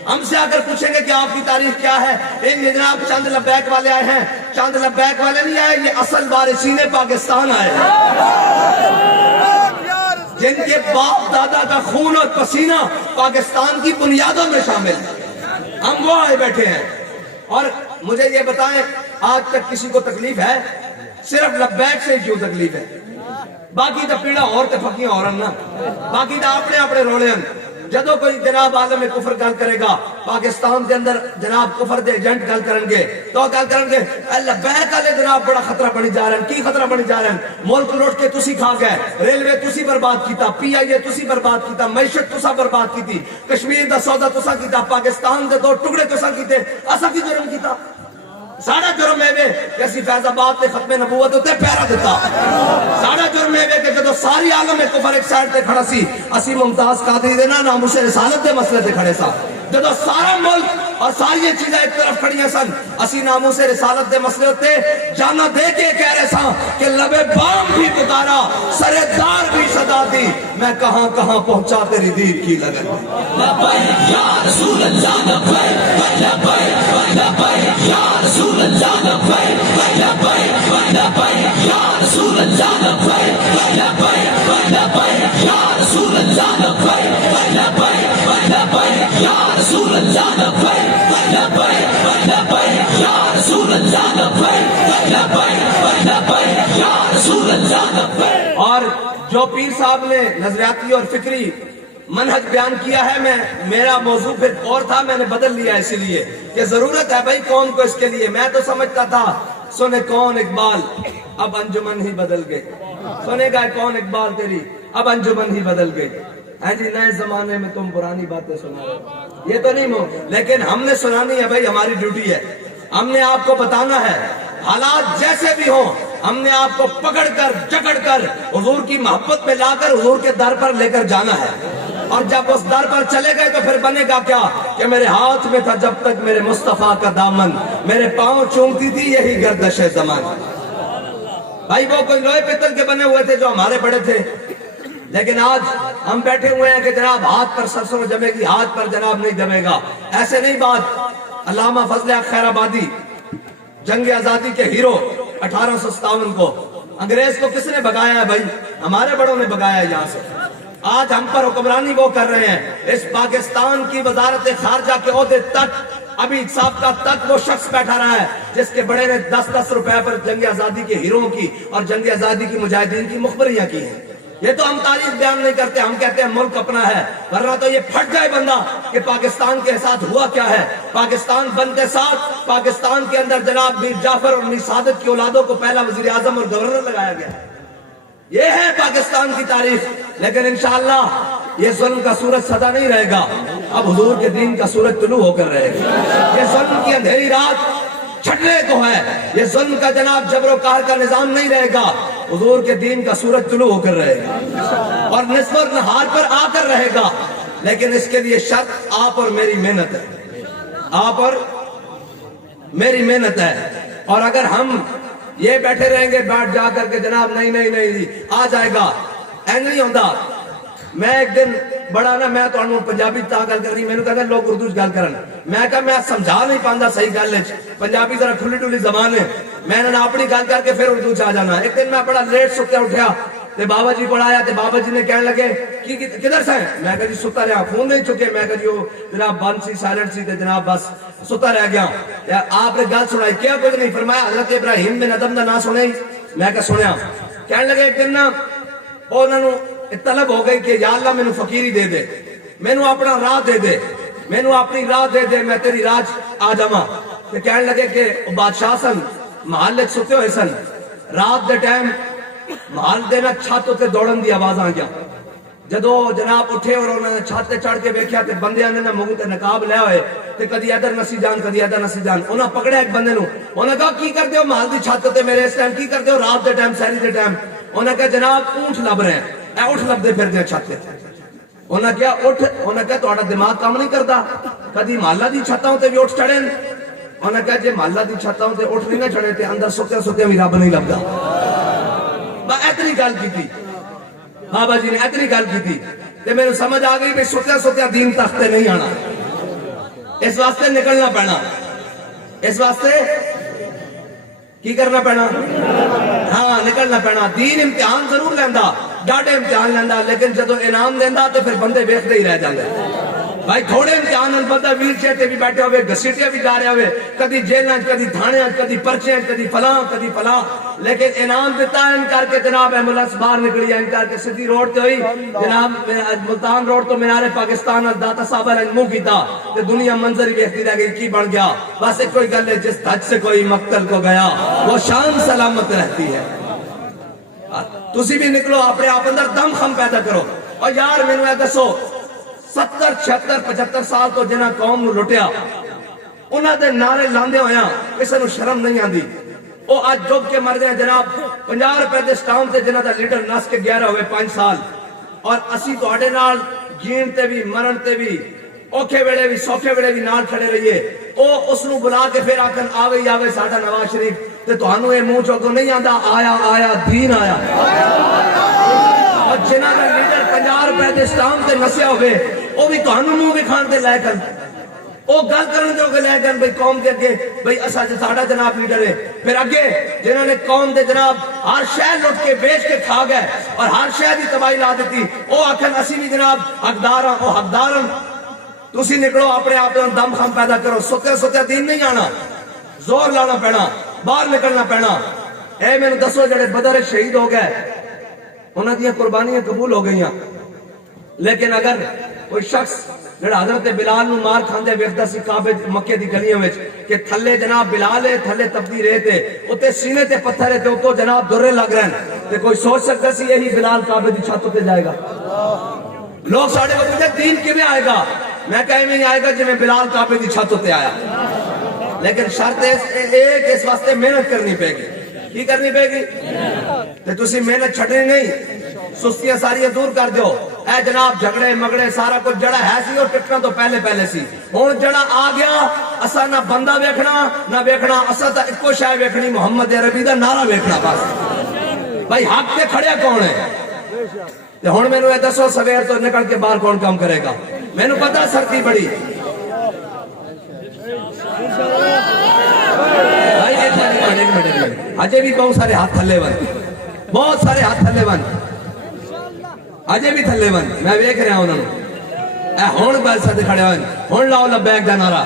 ہم سے آ کر پوچھیں گے کہ آپ کی تاریخ کیا ہے۔ ان جناب چند لبیک والے آئے ہیں، چند لبیک والے نہیں آئے، یہ اصل وارثین پاکستان آئے ہیں، جن کے باپ دادا کا خون اور پسینہ پاکستان کی بنیادوں میں شامل ہے۔ ہم وہ آئے بیٹھے ہیں، اور مجھے یہ بتائیں آج تک کسی کو تکلیف ہے؟ صرف لبیک سے کیوں تکلیف ہے؟ باقی تو پیڑا اور تے پھکیاں اور نا، باقی تو اپنے روڑے ہیں۔ جدو کوئی جناب عالم کفر گل کرے گا پاکستان کے اندر، جناب کفر دے ایجنٹ گل کرن گے تو گل کرن گے لبیک والے جناب بڑا خطرہ بنی جا رہے ہیں۔ کی خطرہ بنی جا رہے ہیں؟ ملک لوٹ کے تسی کھا گئے، ریلوے تسی برباد کیتا، پی آئی اے تسی برباد کیتا، معیشت تسا برباد کیتی، کشمیر دا سودا تسا کیتا، پاکستان دے 2 ٹکڑے تسا کیتے، اسا کی جرم کیتا؟ ساڑا جرم ہے کہ اسی فیض آباد تے ختم نبوت ہوتے پیرا دیتا۔ ساڑا جرم ہے کہ جدو ساری عالم کفر ایک سائڈ تے کھڑا سی، اسی ممتاز قادری دینا ناموس رسالت دے مسئلے تے کھڑے سا۔ جدو سارا ملک اور ساری چیزیں ایک طرف کھڑیاں سن، اسی ناموس رسالت دے مسئلے ہوتے جانا دے کے کہہ رہے سا کہ لبے بام بھی پکارا، سر دار بھی صدا دی، میں کہاں کہاں پہنچا تیری دید کی لگن۔ لبیک یا رسول اللہ لبیک لبیک لبیک یا رسول اللہ لبیک لبیک لبیک یا رسول اللہ لبیک لبیک لبیک یا رسول اللہ لبیک لبیک لبیک یا رسول اللہ لبیک لبیک لبیک یا رسول اللہ لبیک لبیک لبیک یا رسول اللہ لبیک۔ اور جو پیر صاحب نے نظریاتی اور فکری منہج بیان کیا ہے، میرا موضوع پھر اور تھا، میں نے بدل لیا اسی لیے کہ ضرورت ہے بھائی قوم کو اس کے لیے۔ میں تو سمجھتا تھا سنے کون اقبال اب انجمن ہی بدل گئی، سنے گا کون اقبال تیری اب انجمن ہی بدل گئی، ہاں جی نئے زمانے میں تم پرانی باتیں سنا رہے، یہ تو نہیں لیکن ہم نے سنانی ہے بھائی، ہماری ڈیوٹی ہے، ہم نے آپ کو بتانا ہے، حالات جیسے بھی ہوں ہم نے آپ کو پکڑ کر جکڑ کر حضور کی محبت میں لا کر حضور کے در پر لے کر جانا ہے، اور جب اس در پر چلے گئے تو پھر بنے گا کیا کہ میرے ہاتھ میں تھا جب تک میرے مصطفیٰ کا دامن، میرے پاؤں چومتی تھی یہی گردش زمان۔ بھائی وہ کوئی لوہے پتل کے بنے ہوئے تھے جو ہمارے بڑے تھے، لیکن آج ہم بیٹھے ہوئے ہیں کہ جناب ہاتھ پر سرسوں جمے گی، ہاتھ پر جناب نہیں جمے گا، ایسے نہیں بات۔ علامہ فضل حق خیر آبادی جنگ آزادی کے ہیرو 1857 کو انگریز کو کس نے بگایا ہے بھائی؟ ہمارے بڑوں نے بگایا ہے یہاں سے۔ آج ہم پر حکمرانی وہ کر رہے ہیں، اس پاکستان کی وزارت خارجہ کے عہدے تک ابھی سابقہ تک وہ شخص بیٹھا رہا ہے جس کے بڑے نے 10-10 روپے پر جنگ آزادی کے ہیروؤں کی اور جنگ آزادی کی مجاہدین کی مخبریاں کی ہیں۔ یہ تو ہم تاریخ بیان نہیں کرتے، ہم کہتے ہیں ملک اپنا ہے، ورنہ تو یہ پھٹ جائے بندہ کہ پاکستان کے ساتھ ہوا کیا ہے۔ پاکستان بنتے ساتھ پاکستان کے اندر جناب میر جعفر اور میر صادق کی اولادوں کو پہلا وزیر اعظم اور گورنر لگایا گیا، یہ ہے پاکستان کی تاریخ۔ لیکن انشاءاللہ یہ ظلم کا سورج سدا نہیں رہے گا، اب حضور کے دین کا سورج طلوع ہو کر رہے گا۔ یہ ظلم کی اندھیری رات چھٹنے کو ہے، یہ ظلم کا جناب جبر و قہر کا نظام نہیں رہے گا، حضور کے دین کا سورج طلوع ہو کر رہے گا اور نصف اور نہار پر آ کر رہے گا۔ لیکن اس کے لیے شرط آپ اور میری محنت ہے، آپ اور میری محنت ہے. اور اگر ہم یہ بیٹھے رہیں گے بیٹھ جا کر کے جناب نہیں نہیں نہیں آ جائے گا, اے نہیں ہوتا. میں ایک دن بڑا نا میں تو پنجابی تا گل کر رہی, میں نے کہا لوگ اردو گل کرن, میں کہا میں سمجھا نہیں پاندہ صحیح گل ہے, پنجابی ذرا کھلی ڈلی زبان ہے, میں نے اپنی گل کر کے پھر اردو چاہ جانا. ایک دن میں بڑا لیٹ سوتے اٹھیا تے بابا جی کو آیا تے بابا جی نے کہنے لگے کدھر سے, میں کہا جی ستا رہا, فون نہیں چکے, میں کہا جی وہ جناب بند سی سائلنٹ سی تے جناب بس ستا رہ گیا. آپ نے گل سنائی کیا کچھ نہیں فرمایا, حضرت ابراہیم بن ادم دا نام سنائی, میں کہا سنیا. کہنے لگے ایک دن نا انہوں نے طلب ہو گئی کہ یا اللہ مینوں فقیری دے دے, مینوں اپنا راہ دے دے, مینوں اپنی راہ دے دے, میں تیری راہ آ جاواں. تے کہنے لگے کہ بادشاہ سن محل ستے ہوئے سن, رات دے ٹائم محل دے نا چھت تے دوڑن دی آواز آ گیا. جدو جناب اٹھے اور انہوں نے چھت تے چڑھ کے ویکھیا تے بندیاں نے نا منہ تے نقاب لیا ہوئے تے کدی ادھر نسی جان کدی ادھر نسی جان. انہاں پکڑیا ایک بندے نو, انہاں کہا کی کردے ہو محل دی چھت تے میرے اس ٹائم, کی کردے ہو رات دے ٹائم سحری دے ٹائم. انہاں کہا جناب اونٹ لب رہے ہیں, اے اونٹ لبدے پھردے چھت تے. انہاں کہا اٹھ, انہاں کہا تہاڈا دماغ کام نہیں کردا, کدی محلہ دی چھتاں تے بھی اٹھ چڑھے. انہاں کہا جے محلہ دی چھتاں تے اٹھ نہیں نہ چڑھے تے اندر ستے ستے بھی رب نہیں لبدا. با اتنی گل کی بابا جی نے, اتنی گل کی تے میرے سمجھ آ گئی بھئی سوتیا سوتیا دین تختے نہیں آنا, اس واسطے نکلنا پڑنا, اس واسطے کی کرنا پڑنا, ہاں نکلنا پڑنا. دین امتحان ضرور لیندہ, ڈاڈے امتحان لیندہ, لیکن جدو انعام دیندہ تو پھر بندے ویکھدے ہی رہ جاندے. بھائی تھوڑے امتحان بندہ ویل چیئر تے بھی بیٹھے ہوئے, گھسیٹے بھی جا رہے ہوئے, کدی جیلیں کدی تھانے کدی پرچے کدی فلاں کدی فلاں, لیکن انعام دیتا ہے ان کر کے جناب ایمبولینس باہر نکلی ہے, ان کر کے سدھی روڈ تے ہوئی جناب ملتان روڈ تو مینار پاکستان داتا صاحب نے منہ کیتا تے دنیا منظر ہی دیکھتی رہ گئی کی بن گیا. بس ایک کوئی گل ہے, جس دھج سے کوئی مقتل کو گیا وہ شان سلامت رہتی ہے. تسی بھی نکلو اپنے آپ اندر دم خم پیدا کرو. اور یار میں نے دسو 70 76 75 سال تو جنہ قوم نو لٹیا, انہاں دے نعرے لاندے ہویا کسے نو شرم نہیں آندی. او آج ڈوب کے مر گئے جناب 50 روپے دے سٹام تے جنہ دا لیڈر نس کے 11 ہوئے 5 سال. اور اسی تواڈے نال جین تے بھی مرن تے بھی اوکھے ویلے بھی سوکھے ویلے بھی نال کھڑے رہیے. او اس نو بلا کے پھر آکن آوے آوے ساڈا نواز شریف تے تہانوں اے منہ چوں نہیں آندا آیا آیا دین آیا. اور جنہ دا لیڈر 50 روپے دے سٹام تے نسیا ہوئے وہ بھی تہانوں منہ وکھان تے لے کر وہ گل کرن جو کہ لے کر بھئی قوم کے اگے بھئی اسا ساڈا جناب لیڈر ہے. پھر اگے جنہوں نے قوم دے جناب ہر شے لٹ کے بیچ کے کھا گئے اور ہر شے دی تباہی لا دیتی, وہ آکھن اسی بھی جناب حقدار ہاں, وہ حقدار ہاں. تسی نکلو اپنے آپ دم خم پیدا کرو, سوتے سوتے دین نہیں آنا, زور لانا پینا, باہر نکلنا پینا. اے میں نے دسو جڑے بدر شہید ہو گئے انہاں دیاں قربانیاں قبول ہو گئیاں, لیکن اگر کوئی شخص جڑا حضرت بلال نو مار کھاندے ویکھدا سی کعبے مکے دی گلیاں وچ کہ تھلے جناب بلال ہے, تھلے تپتی ریت ہے, اوتے سینے تے پتھر ہے تے اوتوں جناب درے لگ رہے ہیں, تے کوئی سوچ سکتا سی یہی بلال کعبے دی چھت تے جائے گا. لوگ ساڈے کو پوچھتے دین کیویں آئے گا, میں کہیں نہیں آئے گا جویں بلال کعبے دی چھت تے آیا. لیکن شرط ایک اس واسطے محنت کرنی پے گی. کی کرنی پے گی تے تسی محنت چھڈنی نہیں, سستیاں ساریاں دور کر دیو. اے جناب جھگڑے مگڑے سارا کچھ جڑا ہے سی اور ٹکنا تو پہلے پہلے سی, ہن جڑا آ گیا اسا نہ بندہ ویکھنا نہ ویکھنا, اسا تا اکو شے ویکھنی محمد عربی دا نعرہ ویکھنا بس. بھائی حق تے کھڑیا کون ہے تے ہن مینوں اے دسو سویر تو نکل کے باہر کون کام کرے گا. مینوں پتہ سردی بڑی بھائی ایک منٹ اجے بھی بہت سارے ہاتھ تھلے ون, بہت سارے ہاتھ تھلے ون, اجے بھی تھلے ون, میں ویکھ رہا ہوں انہوں نے. اے ہون بیل ساتھ کھڑے ہوئے, ہون لاؤ لبیک دا نعرہ.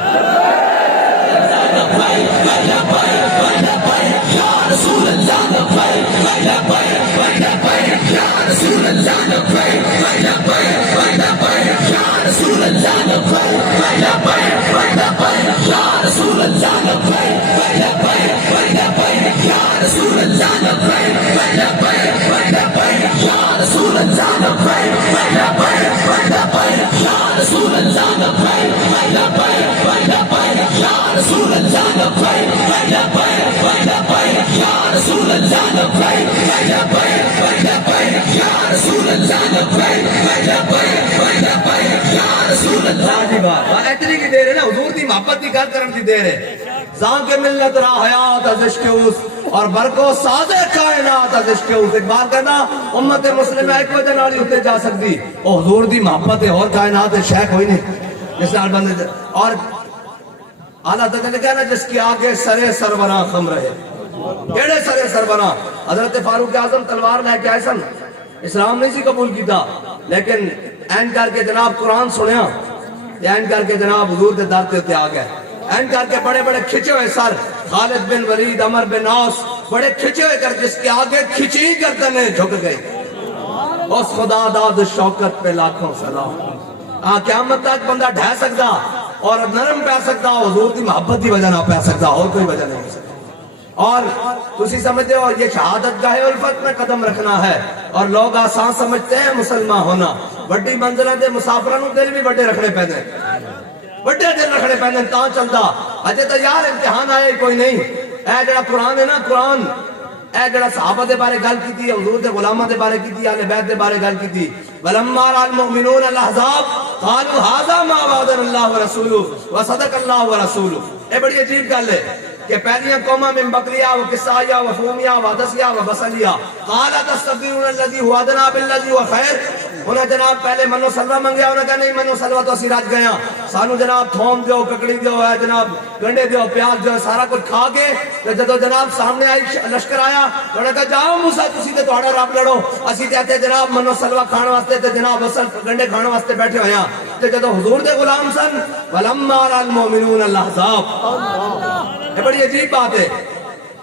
اتنی کی دیر ہے نا, حضور دی محبت دی گل کرن دی دیر ہے. زانکہ ملت را حیات از عشق اوس اور برکو ساز کائنات از عشق اوس. اقبال کہنا امت مسلمہ ایک وجہ نالی ہوتے جا سکتی او حضور دی محبت ہے اور کائنات ہے شیخ ہوئی نہیں جس نال بندے اور اعلیٰ حضرت نے کہنا جس کی آگے سرے سربراہ خم رہے. کیڑے سرے سربراہ؟ حضرت فاروق اعظم تلوار لے کے آئے سن, اسلام نہیں سی قبول کیتا لیکن این کر کے جناب قرآن سنیا, این کر کے جناب حضور دے در تے ہوتے آ گئے, این کر کے بڑے بڑے کھچے ہوئے سر خالد بن ولید عمر بن عاص بڑے کھچے ہوئے کر جس کے آگے کھچی گردنیں جھک گئی. اس خدا داد شوکت پہ لاکھوں سلام. قیامت تک بندہ ڈھہ سکتا اور نرم پہ سکتا, حضور کی محبت کی وجہ نہ پہ سکتا, اور کوئی وجہ نہیں ہو سکتا. اور تسی سمجھتے ہو یہ شہادت گاہ الفت میں قدم رکھنا ہے اور لوگ آسان سمجھتے ہیں مسلمان ہونا. بڑی منزلیں دے مسافرانوں دل بھی بڑے رکھنے پہ دیں, بڑے دل رکھنے پہ دیں تاں چلتا. اجے تو یار امتحان آئے کوئی نہیں. اے جڑا قرآن ہے نا, قرآن اے جڑا صحابہ دے بارے گل کی تھی, حضور دے غلامہ دے بارے کی تھی, اہل بیت دے بارے گل کی تھی. وَلَمَّا رَأَى الْمُؤْمِنُونَ الْأَحْزَابَ قَالُوا هَذَا مَا وَعَدَنَا اللَّهُ وَرَسُولُهُ وَصَدَقَ اللَّهُ وَرَسُولُهُ. اے بڑی عجیب گل ہے کہ پہلیاں قوماں من بقلیہ و قصائیہ و فومیہ و عدسیہ و بسلیہ قَالَ تَسْتَبْدِلُونَ الَّذِي هُوَ أَدْنَىٰ بِالَّذِي هُوَ خَيْرٌ. انہیں جناب پہلے منو سلوہ منگیا, انہیں کہا نہیں منو سلوہ تو اسی رج گیا, سانو جناب تھوم دیو, ککڑی دیو, جناب گنڈے دیو, پیاز دیو, سارا کچھ کھا کے جدو جناب سامنے آئی لشکر آیا تو انہیں کہا جاؤ موسیٰ تسی تے توڑا رب لڑو, اسی کہتے جناب منو سلوہ کھانے واسطے تے جناب اصل گنڈے کھانے واسطے بیٹھے ہویا. تے جدو حضور دے غلام سن وَلَمَّا رَأَى الْمُؤْمِنُونَ الْأَحْزَابَ. یہ بڑی عجیب بات ہے,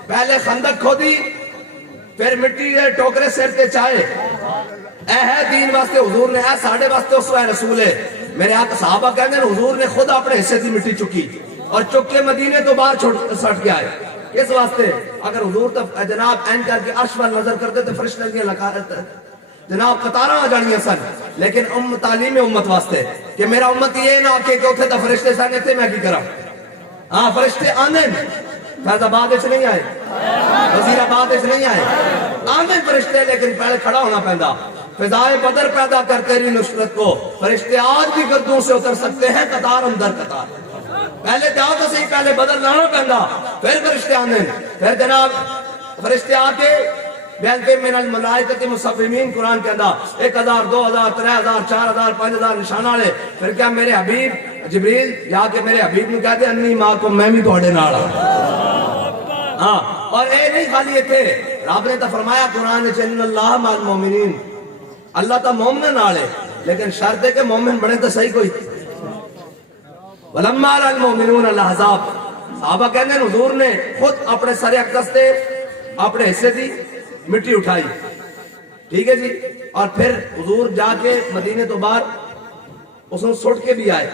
پہلے خندق کھودی پھر مٹی دے ٹوکرے سر تے چائے. اے ہے دین واسطے حضور نے, اے ساڑھے واسطے اس وقت رسول ہے. میرے آقا صحابہ کہتے ہیں حضور نے خود اپنے حصے دی مٹی چکی اور چک کے مدینے تو باہر سٹ کے آئے. اس واسطے اگر حضور تو جناب این کر کے عرش پر نظر کرتے تو فرشتے دیا لکارت جناب قطاراں آ جانیاں سن, لیکن تعلیم امت واسطے کہ میرا امت یہ نہ کہ اتھے تا فرشتے سن اتھے میں کی کرا. ہاں فرشتے آنے فیض آباد اس نہیں آئے, وزیر آباد اس نہیں آئے, آنے فرشتے, لیکن پہلے کھڑا ہونا پہندا. فضائے بدر پیدا کر تیری نصرت کو فرشتے آج بھی گردوں سے اتر سکتے ہیں قطار اندر قطار. پہلے جاؤ تو صحیح, پہلے بدر لانا پہندا پھر فرشتے آنے, پھر جناب فرشتے آ کے بیلتے من الملائکۃ مصومین. قرآن کہندا 1000 2000 3000 4000 5000 نشانہ لے. پھر کیا میرے حبیب جبریل یا کہ میرے حبیب نے کہتے انی معکم, میں بھی تواڈے نال ہاں. ہاں اور اے نہیں خالی تھے, رب نے تو فرمایا قرآن وچ ان اللہ مع المؤمنین, اللہ تا مومن نال ہے, لیکن شرط ہے کہ مومن بنے تو صحیح کوئی. وَلَمَّا رَأَى الْمُؤْمِنُونَ الْأَحْزَابَ. صحابہ کہتے ہیں حضور نے خود اپنے سر اقدس سے اپنے حصے دی مٹی اٹھائی, ٹھیک ہے جی, اور پھر حضور جا کے مدینے تو باہر اس نے سٹ کے بھی آئے.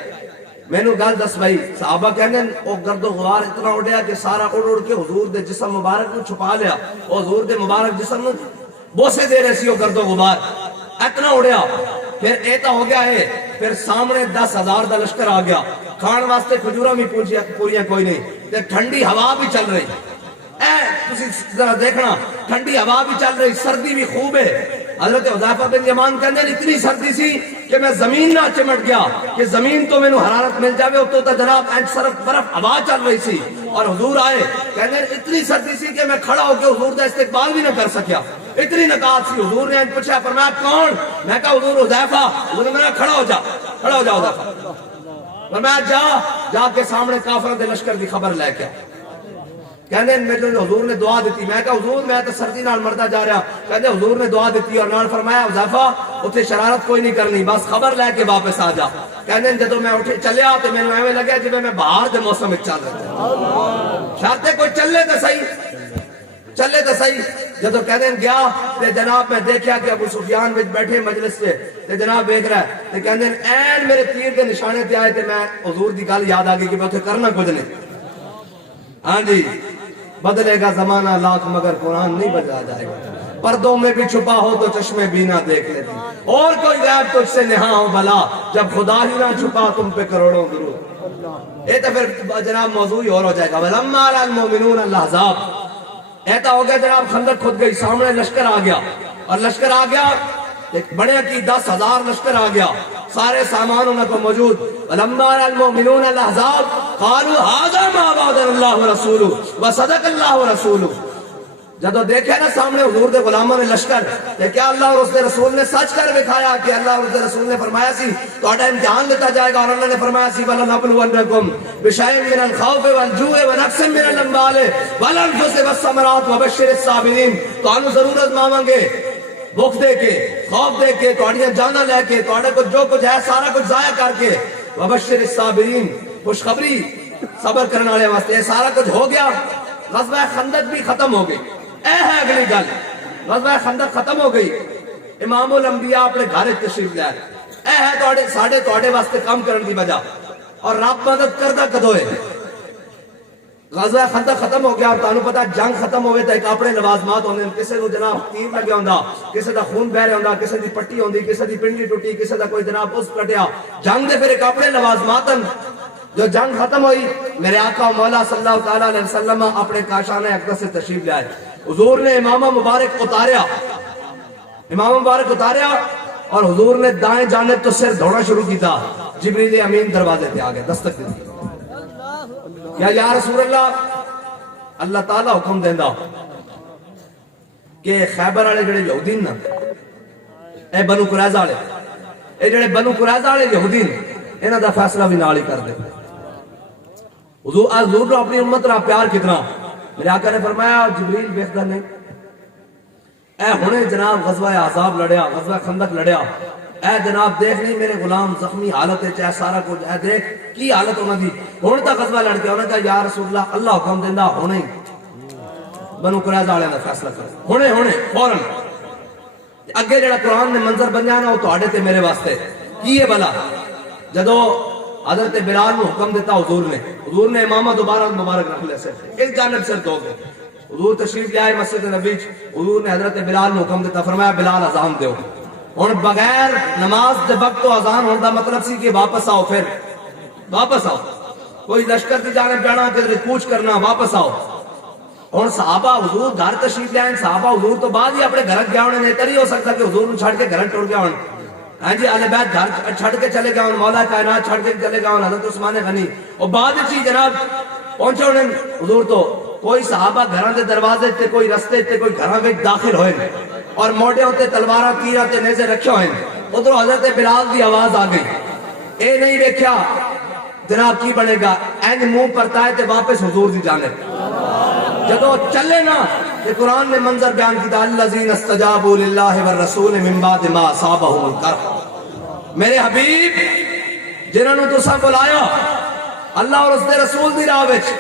میں نے گل دس بھائی, صحابہ کہتے ہیں وہ گرد و غبار اتنا اڑیا کہ سارا اڑ اڑ کے حضور دے جسم مبارک کو چھپا لیا. اور حضور دے مبارک جسم نے بوسے دے رہے سی وہ گرد و غبار اتنا اڑیا. پھر ایتا ہو گیا ہے, پھر سامنے 10,000 دا لشکر آ گیا, کھان واسطے کھجورا بھی پوریاں کوئی نہیں, تے ٹھنڈی ہوا بھی چل رہی. اے تسی ذرا دیکھنا, ٹھنڈی ہوا بھی چل رہی, سردی بھی خوب ہے. حضرت حذیفہ بن یمان کہتے ہیں اتنی سردی سی کہ میں زمین نہ چمٹ گیا کہ زمین تو میں نو حرارت مل جاوے, تو جناب اینچ صرف برف ہوا چل رہی سی. اور حضور آئے, کہتے ہیں اتنی سردی سی کہ میں کھڑا ہو کے حضور دا استقبال بھی نہ کر سکیا, اتنی نکات سی. حضور نے پوچھا, فرمایا کون؟ میں کہا حضور حذیفہ. حضور نے کہا کھڑا ہو جا, کھڑا ہو جا حذیفہ. فرمایا جا کے سامنے کافروں دے لشکر کی خبر لے کے. کہنے میرے حضور نے دعا دیتی. میں کہا حضور میں تو سردی نال مردا جا رہا. کہنے حضور نے دعا دیتی اور نال فرمایا حذیفہ اتھے شرارت کوئی نہیں کرنی, بس خبر لے کے واپس آ جا. کہنے جدو میں اٹھے چلیا تو میں ایویں لگا جی میں باہر دے موسم وچ چل رہا. شرط کوئی چلے تو صحیح, چلے تو صحیح. جدو کہنے گیا تے جناب میں دیکھا کہ ابو سفیان وچ بیٹھے مجلس سے, تے جناب دیکھ رہا ہے, تے کہنے این میرے تیر کے نشانے تے آئے, تے میں حضور دی گل یاد آ گئی کہ میں اتھے کرنا کچھ نہیں. ہاں جی, بدلے گا زمانہ لاکھ مگر قرآن نہیں بدلا جائے گا. پردوں میں بھی چھپا ہو تو چشمے بینا دیکھ لیتی, اور کوئی غیب تجھ سے نہاں ہو بھلا, جب خدا ہی نہ چھپا تم پہ کروڑوں درود. یہ تو پھر جناب موضوع ہی اور ہو جائے گا. وَلَمَّا رَأَى الْمُؤْمِنُونَ الْأَحْزَابَ. ایسا ہو گیا جناب خندق کھود گئی, سامنے لشکر آ گیا, اور لشکر آ گیا ایک بڑے کی 10,000 لشکر آ گیا. سارے سامان انہوں کو موجود. ولما رأى المؤمنون الاحزاب قالوا هذا ما وعدنا الله ورسوله وصدق الله ورسوله. جدو دیکھے نا سامنے حضور دے غلاموں نے لشکر کہ کیا اللہ اور اس دے رسول نے سچ کر دکھایا کہ اللہ اور اس دے رسول نے فرمایا سی تہاڈا امتحان لیتا جائے گا, اور اللہ نے فرمایا سی وَلَنَبْلُوَنَّكُمْ بِشَيْءٍ مِّنَ الْخَوْفِ وَالْجُوعِ وَنَقْصٍ مِّنَ الْأَمْوَالِ وَالْأَنفُسِ وَالثَّمَرَاتِ وَبَشِّرِ الصَّابِرِينَ. تانوں ضرور آزماواں گے, بھوک دے کے, خوف دے کے, تہاڈیاں جاناں لے کے, تہاڈے کو جو کچھ ہے سارا کچھ ضائع کر کے. وَبَشِّرِ الصَّابِرِينَ, خوشخبری صبر کرنے والے واسطے. یہ سارا کچھ ہو گیا, غزوہ خندق بھی ختم ہو گئی. اے ہے اگلی گل, غزوہ خندق ختم ہو گئی, امام الانبیاء اپنے گھر تشریف لے آئے. اے ہے ساڈے تہاڈے واسطے کام کرن دی وجہ, اور رب مدد کردا کدوں ہے. غزوہ خندق ختم ہو گیا, اور تانوں پتہ جنگ ختم ہوئے تے ایک اپنے لوازمات ہوندے, کسے نو جناب تیر لگیا ہوندا, کسے دا خون بہ رہا ہوندا, کسے دی پٹی ہوندی, کسے دی پنڈلی ٹوٹی, کسے دا کوئی جناب اس کٹیا. جنگ دے پھر ایک اپنے لوازمات. جو جنگ ختم ہوئی, میرے آقا و مولا صلی اللہ تعالیٰ علیہ وسلم اپنے کاشان اقدس سے تشریف لے آئے. حضور نے امامہ مبارک اتاریا, اور حضور نے دائیں جانب تو سر دھونا شروع کیتا. جبریل امین دروازے پہ آگئے, دستک دی. یا رسول اللہ, اللہ تعالیٰ حکم دیندہ کہ خیبر والے جڑے یہودین نا, اے بنو قریظہ والے, اے جڑے بنو قریظہ والے یہودین, انہاں دا فیصلہ بھی نال ہی کر دے. حضور نے اپنی امت را پیار کتنا. میرے آقا نے فرمایا جبریل ویکھدا نہیں, اے ہنے جناب غزوہ احزاب لڑیا, غزوہ خندق لڑیا, اے جناب دیکھ نہیں میرے غلام زخمی حالت ہے, چاہے سارا کچھ, اے دیکھ کی حالت ہونا دی. ہن تک غزوہ لڑ کے انہوں نے کہا یا رسول اللہ, اللہ حکم دیندہ ہونے بنو قریظہ والے دا فیصلہ کرو, ہونے فوراً. اگے جڑا قرآن نے منظر بن جانا وہ تہاڈے تے میرے واسطے کی ہے بلا. جدو حضرت بلال نے حکم دیتا حضور نے امامہ دوبارہ مبارک رکھ لے, سر اس جانب سر دو گے. حضور تشریف لے آئے مسجد نبی, حضور نے حضرت بلال نے حکم دیتا, فرمایا بلال اذان دیو. ہن بغیر نماز دے وقت تو اذان ہونے دا مطلب سی کہ واپس آؤ, پھر واپس آؤ, کوئی لشکر کی جانب جانا, کدھر کوچ کرنا, واپس آؤ. ہن صحابہ حضور گھر تشریف لے آئے, صحابہ حضور تو بعد ہی اپنے گھر گیا ہونے, نہیں تری ہو سکتا کہ حضور چھڑ کے گھر ٹر گیا ہونے. ہاں جی, اہل بیت گھر چھڑ کے چلے گئے, مولا کائنات چھڑ کے چلے گئے, حضرت عثمان غنی, اور بعد چی جناب پہنچے ہونے حضور. تو کوئی صحابہ گھراں دے دروازے تے, کوئی رستے تے, کوئی گھراں وچ داخل ہوئے, اور موڈے ہوتے تلواراں تیراں تے نیزے رکھے ہوئے. ادھر حضرت بلال دی آواز آ گئی, اے نہیں دیکھیا جناب کی بنے گا, اینج منہ پرتا ہے تے واپس حضور دی جانب. جدو چلے نا کہ قرآن نے منظر بیان کیتا, الذین استجابوا للہ والرسول من بعد ما اصابہم القرح. میرے حبیب جنہوں نے تساں بلایا اللہ اور اس دے رسول دی راہ وچ,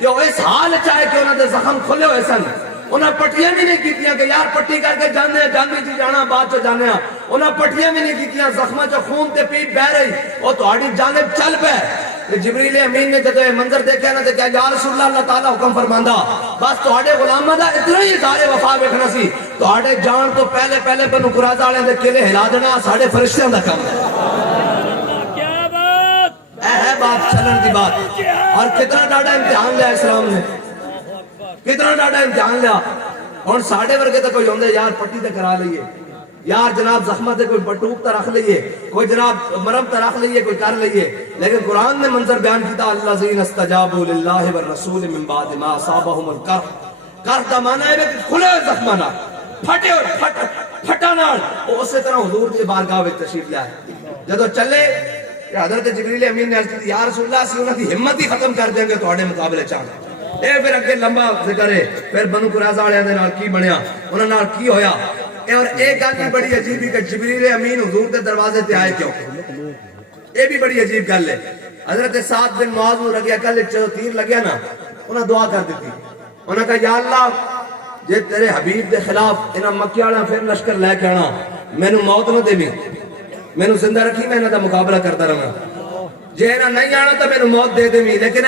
کہ وہ اس حال چاہے کہ انہوں نے زخم کھلے ہوئے سن, انہاں پٹیاں بھی نہیں کیتیاں کہ یار پٹی کر کے جانے جاندی جی جانا بعد چ جانے, انہاں پٹیاں بھی نہیں کیتیاں, زخماں چ خون تے پیپ بہ رہی, وہ تہاڈی جانب چل پے. جبریل امین نے جدو یہ منظر دیکھا نا, کہ یا رسول اللہ, اللہ تعالیٰ حکم فرماندا بس تہاڈے غلاماں دا اتنا ہی اظہار وفا ویکھنا سی, تہاڈے جان تو پہلے بنو قریظہ والے دے قلعے ہلا دینا ساڈے فرشتیاں دا کام ہے. کیا بات, اے ہے بات چلن دی بات. اور کتنا ڈاڈا امتحان لیا اسلام نے, کتنا ڈاڈا امتحان لیا. ہن ساڈے ورگے تے کوئی ہوندے یار پٹی تے کرا لئیے, یار جناب زخمہ تے کوئی بٹوک تے رکھ لئیے, کوئی جناب مرم تے رکھ لئیے, کوئی کر لئیے. لیکن قرآن نے منظر بیان کیتا, الذین استجابوا للہ والرسول من بعد ما اصابہم القرح. قرح دا معنی ہے کہ کھلے ہوئے زخمہ نال, پھٹے ہوئے پھٹا نال. اسی طرح حضور دی بارگاہ وچ تشریف لے آئے. جدو چلے حضرت جبریل امین نے عرض کی, یا رسول اللہ, اسی انہاں دی ہمت ہی ختم کر دیں گے تہاڈے مقابلے چ. اے پھر اگے لمبا ذکر ہے, پھر بنو قریظہ والے دے نال کی بنیا, انہاں نال کی ہویا. اور ایک گل بھی بڑی عجیب ہے کہ جبریل امین حضور دے دروازے تے آئے کیوں, یہ بھی بڑی عجیب گل ہے. حضرت سعد بن معاذ نوں لگیا کل تیر لگیا نا, انہاں دعا کر دیتی, انہاں کہا یا اللہ جے تیرے حبیب دے خلاف انہاں مکے والا پھر لشکر لے کے آنا, مینوں موت نہ دیویں, مینوں زندہ رکھی, میں انہاں دا مقابلہ کرتا رہنا. جے انہاں نہیں آنا تو مینوں موت دے دیویں, لیکن